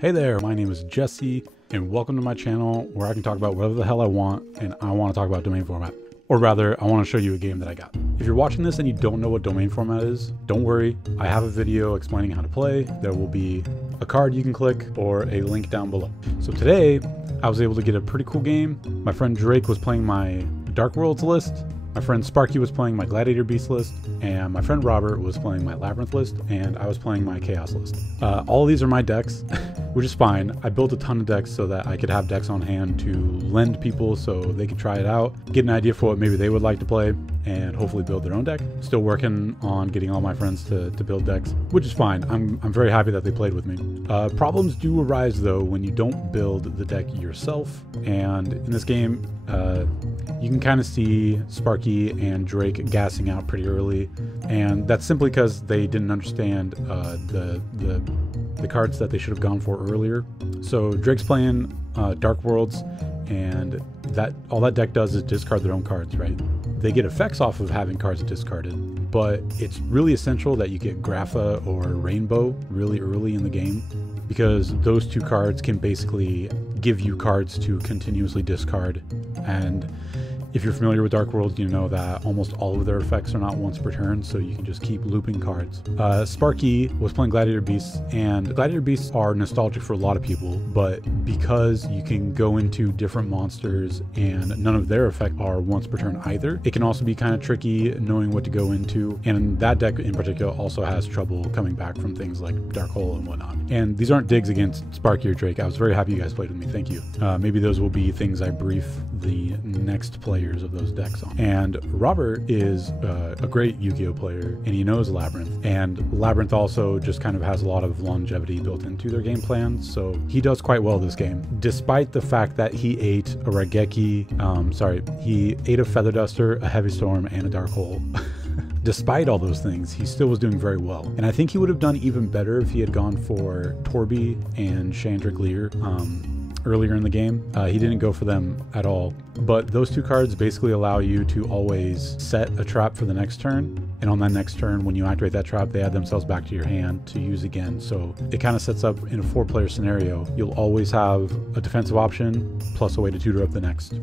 Hey there, my name is Jesse, and welcome to my channel where I can talk about whatever the hell I want, and I want to talk about domain format. Or rather, I want to show you a game that I got. If you're watching this and you don't know what domain format is, don't worry. I have a video explaining how to play. There will be a card you can click or a link down below. So today, I was able to get a pretty cool game. My friend Drake was playing my Dark Worlds list. My friend Sparky was playing my Gladiator Beast list, and my friend Robert was playing my Labrynth list, and I was playing my Chaos list. All of these are my decks, which is fine. I built a ton of decks so that I could have decks on hand to lend people so they could try it out, get an idea for what maybe they would like to play, and hopefully build their own deck. Still working on getting all my friends to build decks, which is fine. I'm very happy that they played with me. Problems do arise though when you don't build the deck yourself, and in this game, you can kind of see Sparky and Drake gassing out pretty early, and that's simply because they didn't understand the cards that they should have gone for earlier. So Drake's playing Dark Worlds, and all that deck does is discard their own cards, right? They get effects off of having cards discarded, but it's really essential that you get Grapha or Rainbow really early in the game, because those two cards can basically give you cards to continuously discard. And if you're familiar with Dark Worlds, you know that almost all of their effects are not once per turn, so you can just keep looping cards. Sparky was playing Gladiator Beasts, and Gladiator Beasts are nostalgic for a lot of people, but because you can go into different monsters and none of their effects are once per turn either, it can also be kind of tricky knowing what to go into, and that deck in particular also has trouble coming back from things like Dark Hole and whatnot. And these aren't digs against Sparky or Drake. I was very happy you guys played with me, thank you. Maybe those will be things I brief the next player of those decks on. And Robert is a great Yugioh player, and he knows Labrynth, and Labrynth also just kind of has a lot of longevity built into their game plan, so he does quite well this game, despite the fact that he ate a Raigeki, he ate a Feather Duster, a Heavy Storm, and a Dark Hole. Despite all those things, he still was doing very well. And I think he would have done even better if he had gone for Torby and Chandrick Lear earlier in the game. He didn't go for them at all. But those two cards basically allow you to always set a trap for the next turn. And on that next turn, when you activate that trap, they add themselves back to your hand to use again. So it kind of sets up in a 4-player scenario. You'll always have a defensive option plus a way to tutor up the next,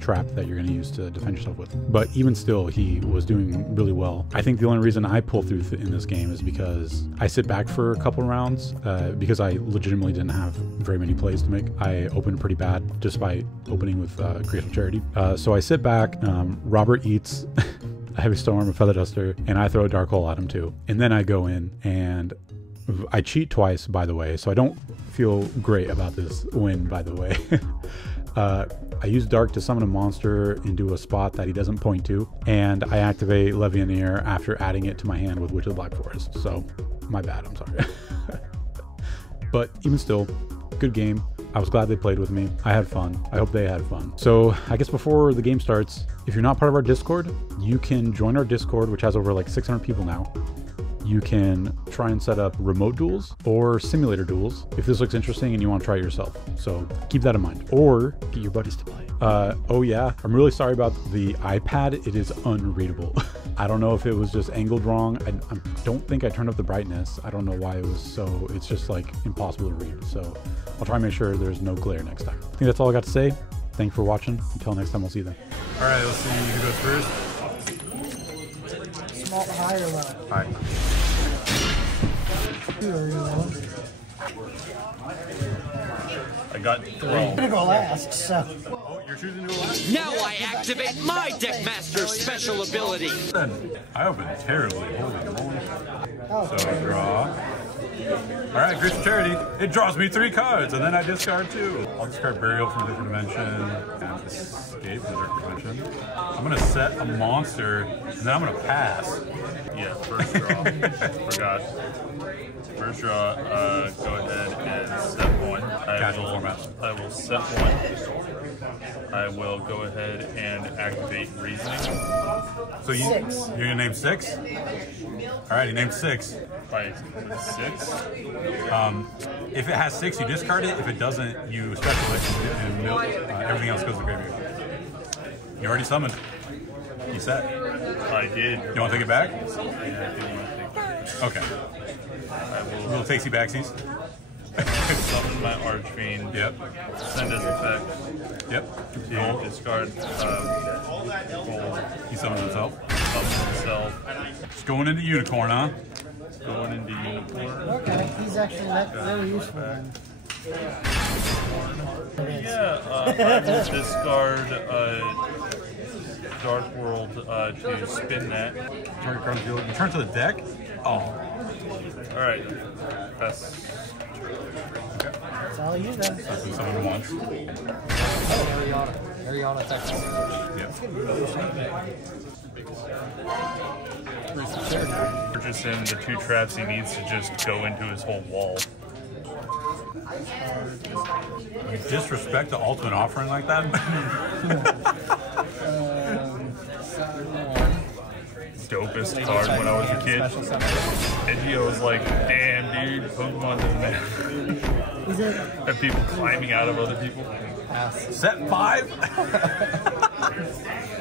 trap that you're going to use to defend yourself with. But even still, he was doing really well. I think the only reason I pull through in this game is because I sit back for a couple rounds because I legitimately didn't have very many plays to make. I opened pretty bad despite opening with Graceful Charity. So I sit back, Robert eats a Heavy Storm, a Feather Duster, and I throw a Dark Hole at him too. And then I go in and I cheat twice, by the way, so I don't feel great about this win, by the way. I use Dark to summon a monster into a spot that he doesn't point to, and I activate Levianeer after adding it to my hand with Witch of the Black Forest. So, my bad, I'm sorry. But even still, good game. I was glad they played with me. I had fun. I hope they had fun. So I guess before the game starts, if you're not part of our Discord, you can join our Discord, which has over like 600 people now. You can try and set up remote duels or simulator duels if this looks interesting and you want to try it yourself. So keep that in mind, or get your buddies to play. Oh yeah, I'm really sorry about the iPad. It is unreadable. I don't know if it was just angled wrong. I don't think I turned up the brightness. I don't know why it was so, it's just like impossible to read. So I'll try and make sure there's no glare next time. I think that's all I got to say. Thank you for watching. Until next time, I'll see you then. All right, let's see who goes first. Small, high or low? High. I got 12. I'm gonna go last, so. Oh, you're choosing to go last? Now I activate my Deckmaster's special ability. I opened terribly. Holy moly. Oh, So draw. All right, Graceful Charity. It draws me 3 cards, and then I discard 2. I'll discard Burial from a different dimension and Escape from a different dimension. I'm gonna set a monster, and then I'm gonna pass. Yeah, first draw. Forgot. First draw. Go ahead and set 1. Casual format. I will set 1. I will go ahead and activate Reasoning. So you're gonna name 6? All right, you named 6. By 6. If it has 6, you discard it. If it doesn't, you special it and milk. Everything else goes to the graveyard. You already summoned. You set. I did. You want to take it back? Yeah, I did want to take it back. Okay. Little takesy backsies. So my Archfiend. Yep. Send his effect. Yep. To discard gold. He summons himself. Summons himself. Just going into Unicorn, huh? Going into Unicorn. Okay, he's actually very useful then. Yeah, I will discard Dark World to spin that. Target card field. You turn to the deck. Oh. Alright. That's That's all you then. That's what someone wants. Ariana. Ariana, Texas. purchase him the 2 traps he needs to just go into his whole wall. You disrespect the ultimate offering like that? Dopest card when I was a kid. Yugioh was like, damn dude, Pokemon doesn't matter. Is it? And people climbing out of other people. Set 5?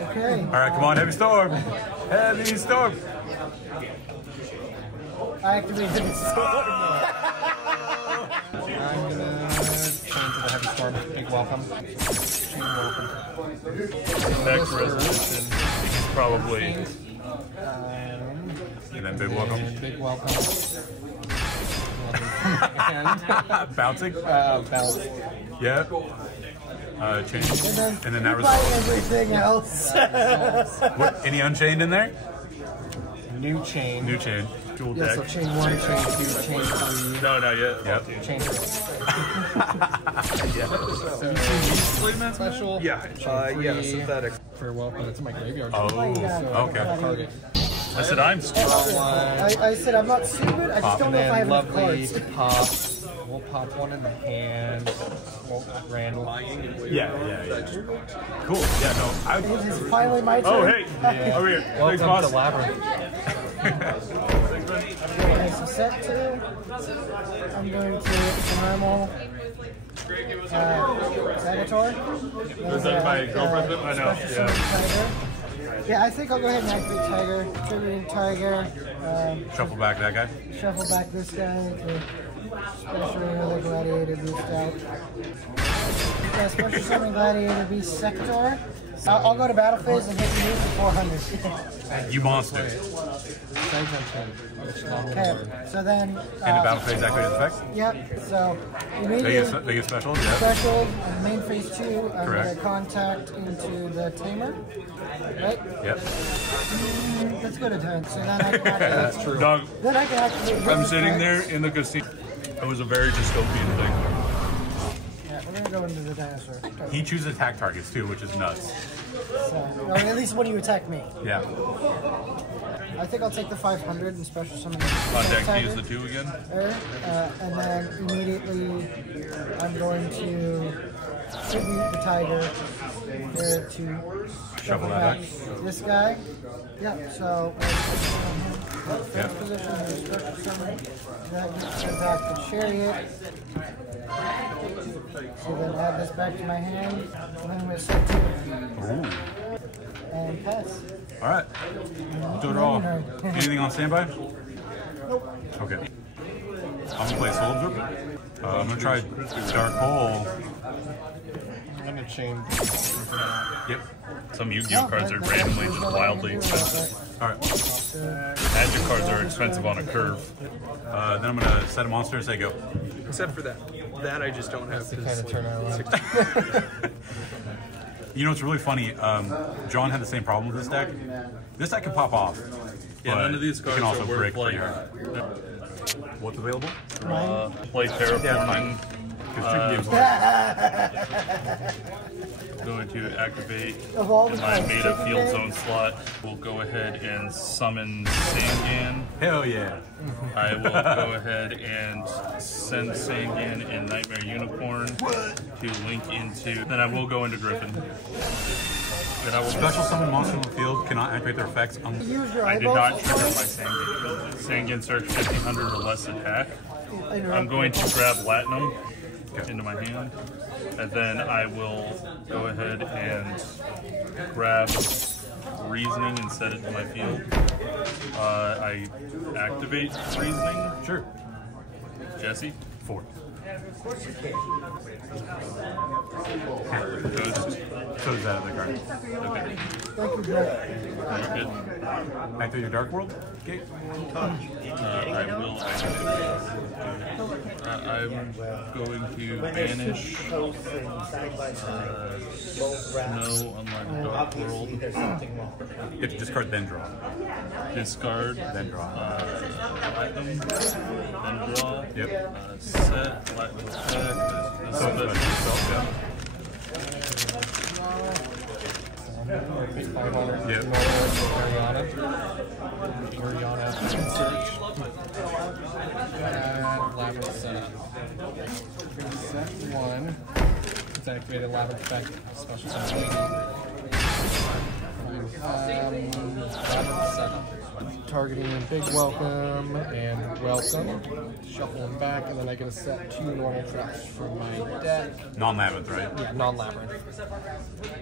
Okay. Alright, come on, Heavy Storm. Heavy Storm. I activated the storm. I'm gonna change to the Heavy Storm. Big welcome. Chain welcome. Next resolution, probably. And then big welcome. And big welcome. And Bouncing? bounce. Yeah. Change. And then that Buy result. everything else. What, any Unchained in there? New chain. New chain. Dual Yeah, deck. so chain 1, chain 2, chain 3, No, not yet. Yep. chain 4. Special. Yeah, yeah, synthetic. For welcome, it's in my graveyard. Oh, okay. Target. I said I'm stupid. I said I'm not stupid. I just don't know if I have enough Lovely cards. pop. We'll pop one in the hand. Well, Randall. Yeah. Cool. Yeah, no. It's finally my turn. Oh, hey. Over here. Thanks, Welcome to boss. Labyrinth. Okay, so set 2. I'm going to normal Gladiator. Was that my girlfriend? I know. Yeah. Tiger. Yeah, I think I'll go ahead and activate Tiger. Triggering Tiger. Shuffle back that guy. Shuffle back this guy to special another Gladiator boost out. Yeah, special summon Gladiator Beast Sector. I'll go to battle phase and hit you for 400. You monster. Okay, so then. In the battle phase activated effects? Yep, so They immediately. get special? Yeah. Special, on main phase 2, I'm Correct. going to contact into the Tamer. Right? Yep. Let's go to turn. So then I can activate. That's true. Dog, Then I can activate. I'm his sitting effects. there in the casino. It was a very dystopian thing. Yeah, we're going to go into the dinosaur. He chooses attack targets too, which is nuts. So, or at least when you attack me. Yeah. I think I'll take the 500 and special summon. On deck to Tiger use the 2 again. there, and then immediately I'm going to tribute the tiger there to shuffle that back this guy. Yeah, so first position is special summon. That gets me back to chariot. So then add this back to my hand. And then I'm going to set 2 and pass. All right. Do it all. Anything on standby? Nope. Okay. I'm gonna play Soul Absorb. I'm gonna try Dark Hole. I'm gonna chain. Yep. Some Yu-Gi-Oh cards are randomly just wildly expensive. All right. Magic cards are expensive on a curve. Then I'm gonna set a monster and say go. Except for that. That I just don't have. The kind of turn I like. You know, it's really funny. John had the same problem with this deck. This deck can pop off. Yeah, but none of these it cards can also are worth break playing. pretty hard. What's available? Play Terraforming. Because Going to activate Of all the my cards, Beta chicken Field game? Zone slot. We'll go ahead and summon Sangan. hell yeah. I will go ahead and send Sangan and Nightmare Unicorn to link into. Then I will go into Griffin. Then I will Special summon monsters on the field cannot activate their effects. Use your I did eyeballs. not trigger my Sangan. Sangan search 1500 or less attack. I'm going to grab Latinum into my hand, and then I will go ahead and grab Reasoning and set it to my field. I activate Reasoning. Sure. Jesse. 4. So is that other card. Okay. Thank you, Joe. Very good. Activate your Dark World gate. I will I'm going to banish Snow, unlike Dark World. You have to discard, then draw. Discard, Then draw. Platinum, then draw. Yep. Set, Platinum effect. So it's yourself, yeah. Yep. Mariana. Search. Labrynth setup. Set 1. It's activated Labrynth effect. Special summon Labrynth setup. Targeting big welcome and welcome. Shuffling back, and then I get to set 2 normal traps from my deck. Non-Labyrinth, right? Yeah, non-Labrynth.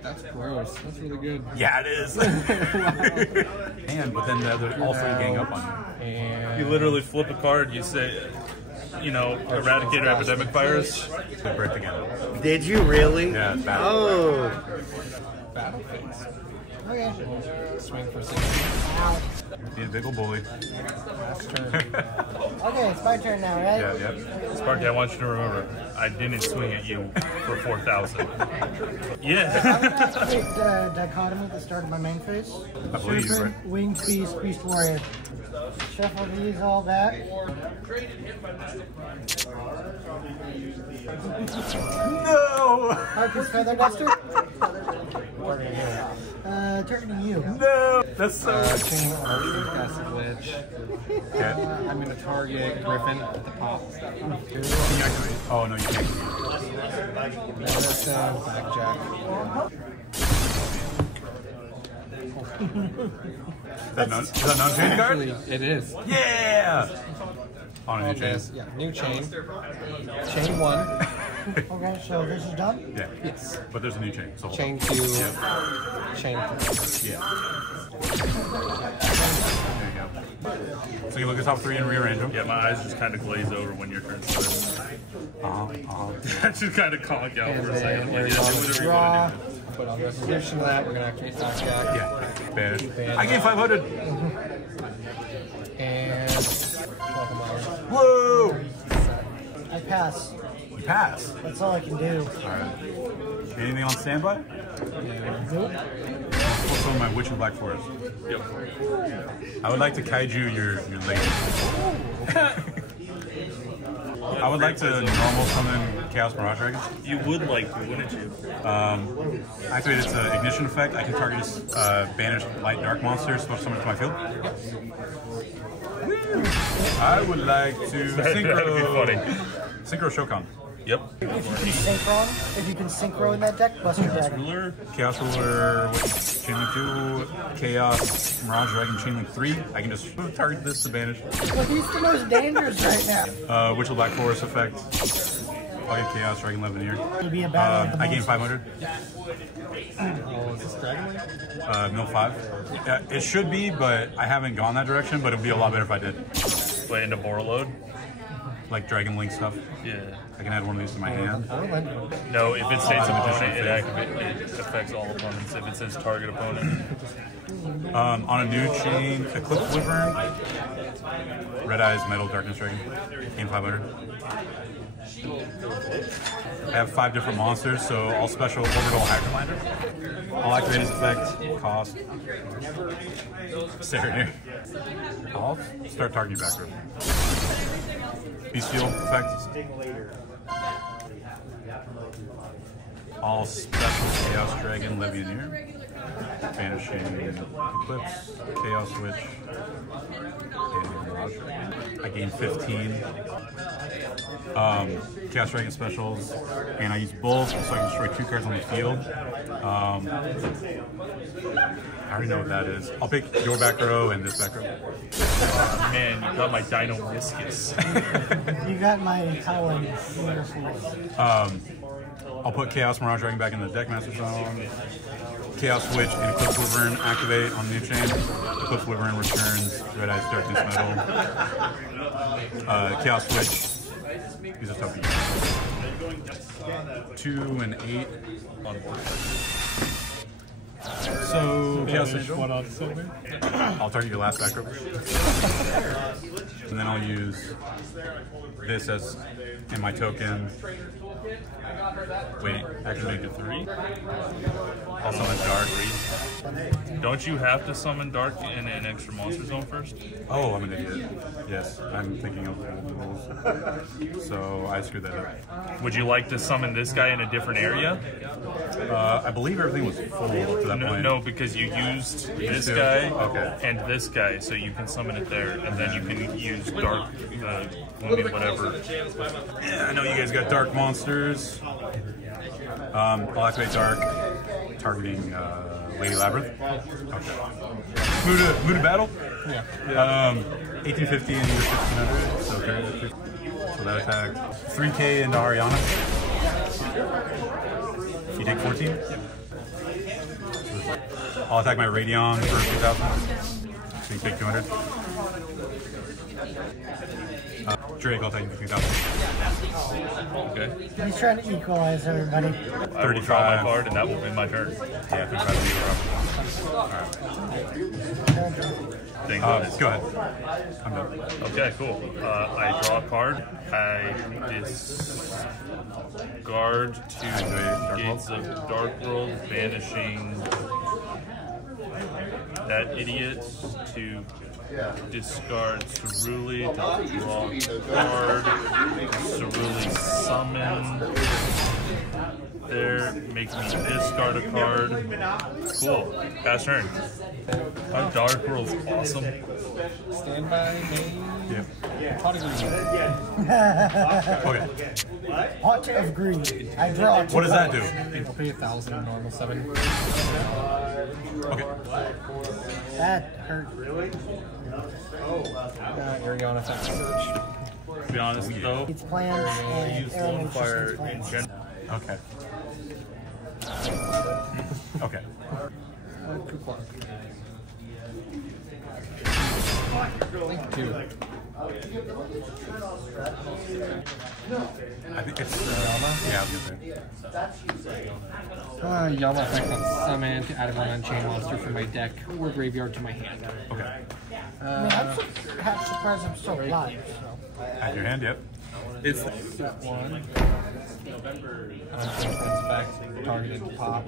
That's gross. That's really good. Yeah, it is. And but then the other, all 3 gang up on you. And You literally flip a card, you say, you know, Eradicator Epidemic Virus. They break again. Did you really? Yeah, it's bad. Oh. battle phase. Okay. Swing for 6. Be a big ol' bully. Last turn. Okay, it's my turn now, right? Yeah, yep. Sparky, I want you to remember, I didn't swing at you for 4,000. I'm Yeah. gonna activate Dichotomy at the start of my main phase. I believe you, Serpent, right? Winged Beast, Beast Warrior. Shuffle these all back. No! Harpy's Feather Duster. Targeting you. No! That's so. Chain Archer, Acid Glitch. Okay. I'm gonna target Griffin at the top. Can you activate? Oh, no, you can't. Medicine, Blackjack. Is that non-chain card? Actually, it is. Yeah! On a new chain. Yeah, new chain. Chain 1. Okay, so this is done. Yeah. Yes. But there's a new chain. So hold Chain on. 2. Yeah. Chain 3. Yeah. There you go. So you look at top 3 and rearrange them. Yeah, my eyes just kind of glaze over when your turn starts. I just kind of conk out And for a second. then Like, yeah, do whatever you draw. want to do. Put on resolution of that. We're gonna activate Blackjack. Yeah. Banish. Banish. I gained 500. And welcome on. Whoa! I pass. You pass. That's all I can do. Alright. Anything on standby? Nope. What's on my Witch in Black Forest? Yep. I would like to kaiju your lady. I would like to normal summon Chaos Mirage Dragon. You would like to, wouldn't you? Activate its ignition effect. I can target this banished light dark monster, special summon it to my field. I would like to That'd be funny. Synchro Shokan. Yep. If you can synchro in that deck, Buster Dragon. Ruler. Chaos Ruler, Chainlink 2, Chaos Mirage Dragon, Chainlink 3. I can just target this to banish. Well, he's the most dangerous right now. Witch of Black Forest effect. I'll get Chaos Dragon Levineer. It'll be a battle. I gain 500. Oh, is this Dragon Link? Mill 5. Yeah, it should be, but I haven't gone that direction, but it would be a lot better if I did. Play into Borreload. Like Dragon Link stuff. Yeah. I can add one of these to my hand. No, if it states Oh, opponent, it okay. affects all opponents. If it says target opponent. On a new chain, Eclipse Wyvern, Red Eyes, Metal, Darkness Dragon, gain 500. I have 5 different monsters, so all special Orbital Hydrolander. I'll activate his effect, cost. Serenade. I'll start targeting you back row. Bestial effect. All special Chaos Dragon Levianeer. Banishing Eclipse, Chaos Witch, and Mirage. I gain 15. Chaos Dragon specials, and I use both so I can destroy 2 cards on the field. I already know what that is. I'll pick your back row and this back row. Man, you got my Dino Viscus. You got my Howling Wonderful. I'll put Chaos Mirage Dragon back in the Deckmaster Zone. Chaos Witch and Eclipse Wyvern activate on the new chain. Eclipse Wyvern returns Red Eyes Darkness Metal. Chaos Witch Use a token. 2 and 8 on board. So, Chaos Sigil. What on silver? I'll target your last back row. And then I'll use this as in my token. Wait, actually make it 3. I'll summon Dark. Don't you have to summon Dark in an extra monster zone first? Oh, I'm an idiot. Yes, I'm thinking of the rules. So I screwed that up. Would you like to summon this guy in a different area? I believe everything was full up to that point. No, because you used this two? guy Okay. and this guy, so you can summon it there, and then you can use Dark, whatever. Yeah, I know you guys got dark monsters. I'll activate Dark, targeting Lady Labrynth. Okay. Move to battle? Yeah. 1850 and you're 1500, so okay. So that attack. 3k into Ariana. You take 14? I'll attack my Radion for 2000. So you take 200. Drake, I'll take you for 2000. Okay. He's trying to equalize everybody. I will draw my card, and that will be my turn. Yeah, 35. Alright. Go ahead. I'm done. Okay, cool. I draw a card. I discard 2 Gates of Dark World, banishing that idiot to discard Ceruli, to draw a card. Ceruli summon. There, makes me discard a card. Cool. Pass turn. Dark World's awesome. Standby, main. Yep. Pot of Greed. Okay. Pot of Greed. I draw 2 What does that do? I'll pay 1,000, normal 7. Okay. That hurt. Ariana effect search. To be honest, though, It's plans I and use Aaron Fire in plans. general. Okay. Okay. Coupon. Link 2. I think it's yeah, I was gonna say. Yama effect on summon to add an unchained monster from my deck or graveyard to my hand. Okay. I mean, I'm half surprised I'm still alive. So. At your hand, yep. It's Set 1. Unchained effect, targeted pop.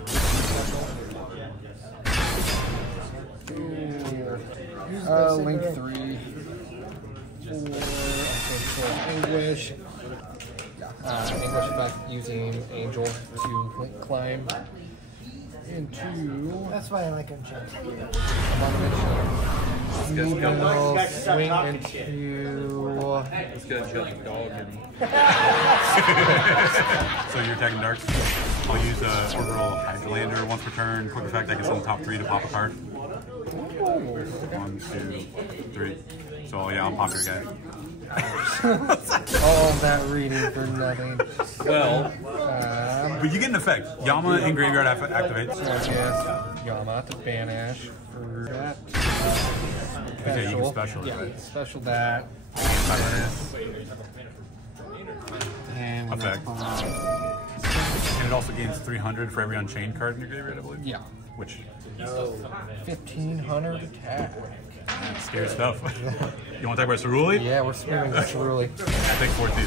Link 3. 4. Anguish. Anguish effect using Angel to link climb. And 2. That's why I like him, Jim. Swing into. This guy's got a dog in him. So you're attacking darks. I'll use Orbital Hydrolander once per turn. Quick effect, I can send the top 3 to pop a card. 1, 2, 3. So yeah, I'll pop your guy. All that reading for nothing. Well, But you get an effect. Yama in graveyard activates. So I guess Yama to banish for that. Okay, you can special it, Yeah, right? special that. And when that's Effect. gone, And it also gains 300 for every Unchained card in your graveyard, I believe. yeah. Which 1,500 attack. scary stuff. You want to talk about Ceruli? Yeah, we're swimming this really. I take 14.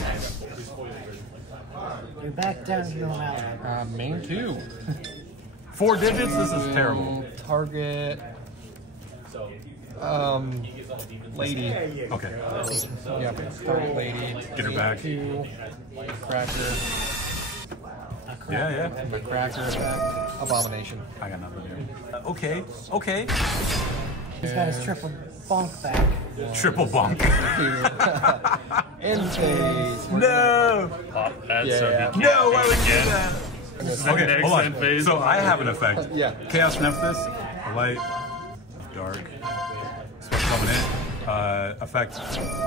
You're back down to normality. Main 2. 4 digits? This is terrible. Target. Lady. Okay. Yeah, target lady. Get her back. 2. Cracker. Yeah, yeah. My cracker effect. Abomination. I got nothing here. Okay, okay. He's got his triple bonk back. Triple bonk. Phase. No! pop that, Yeah. so he can't No, why do would it you do again. that? Okay, Next hold on. end phase. So I have an effect. Yeah. Chaos Nephthys, light, dark, special summon it, effect,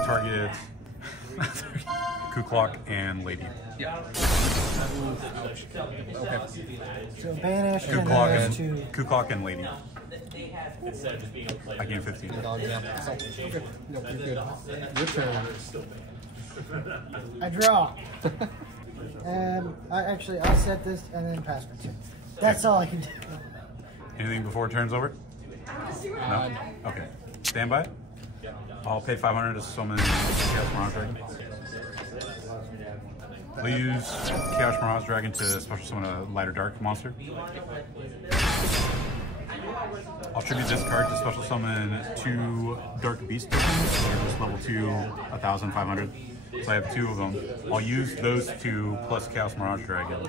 target, Ku-Klok, and Lady. Yeah. Okay. So banish and Ku-Klok there's and, 2. Ku-Klok and Lady. I gain 15. Dog, yeah. So, okay. No, you're good. Your turn. I draw. And I'll set this and then pass my turn. That's all I can do. Anything before it turns over? No? Okay. Stand by. I'll pay 500 to summon Chaos Mirage Dragon. We'll use Chaos Mirage Dragon to special summon a lighter dark monster. I'll tribute this card to special summon 2 Dark Beast tokens. They're just level 2, 1,500. So I have 2 of them. I'll use those 2 plus Chaos Mirage Dragon.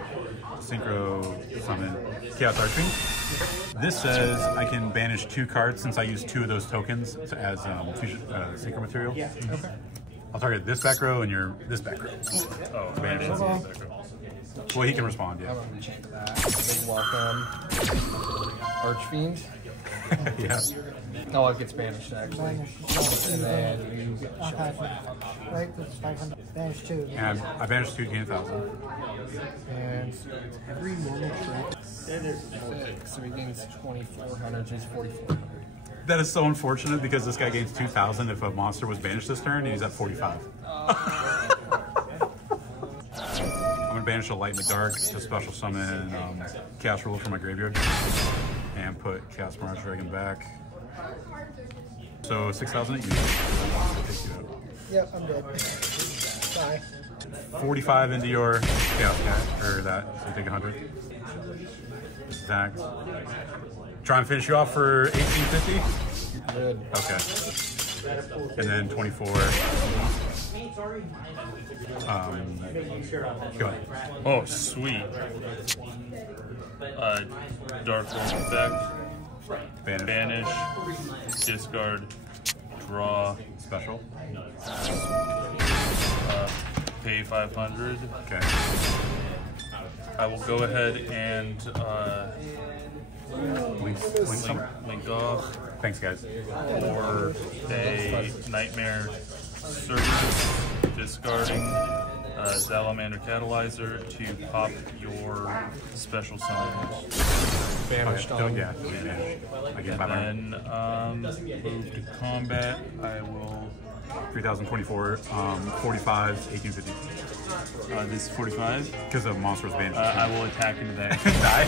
Synchro summon Chaos Archfiend. This says I can banish 2 cards since I use 2 of those tokens as fusion, synchro material. Yeah. Okay. I'll target this back row and this back row. Oh, banish this back row. Well, he can respond, yeah. I'm gonna check that. Big welcome. Archfiend. Yeah. Oh, it gets banished actually. And then you get shuffled. Right, that's 500. Banish 2. And I banished 2 to gain 1,000. And every normal trick. 6, so he gains 2,400, he's 4,400. That is so unfortunate because this guy gains 2,000 if a monster was banished this turn and he's at 45. I'm going to banish a Light in the Dark to special summon Chaos Ruler from my graveyard and put Chaos Mirage Dragon back. So 6,000 at you. Take you out. Yep, I'm dead. Bye. 45 into your Chaos Cat, or that, so you take 100. Attack. Try and finish you off for 1850? Good. Okay. And then 24. Go ahead. Oh, sweet. Dark Form effect. Banish. Discard. Draw. Special. Pay 500. Okay. I will go ahead and link off Thanks, guys. for a Nightmare Cerberus, discarding Salamander Catalyzer to pop your special summons. Banished Okay. on. Yeah. I get 500. And then move to combat. I will. 3,024, 45, 1850. This is 45. Because the monster was banished. I will attack into that. Die.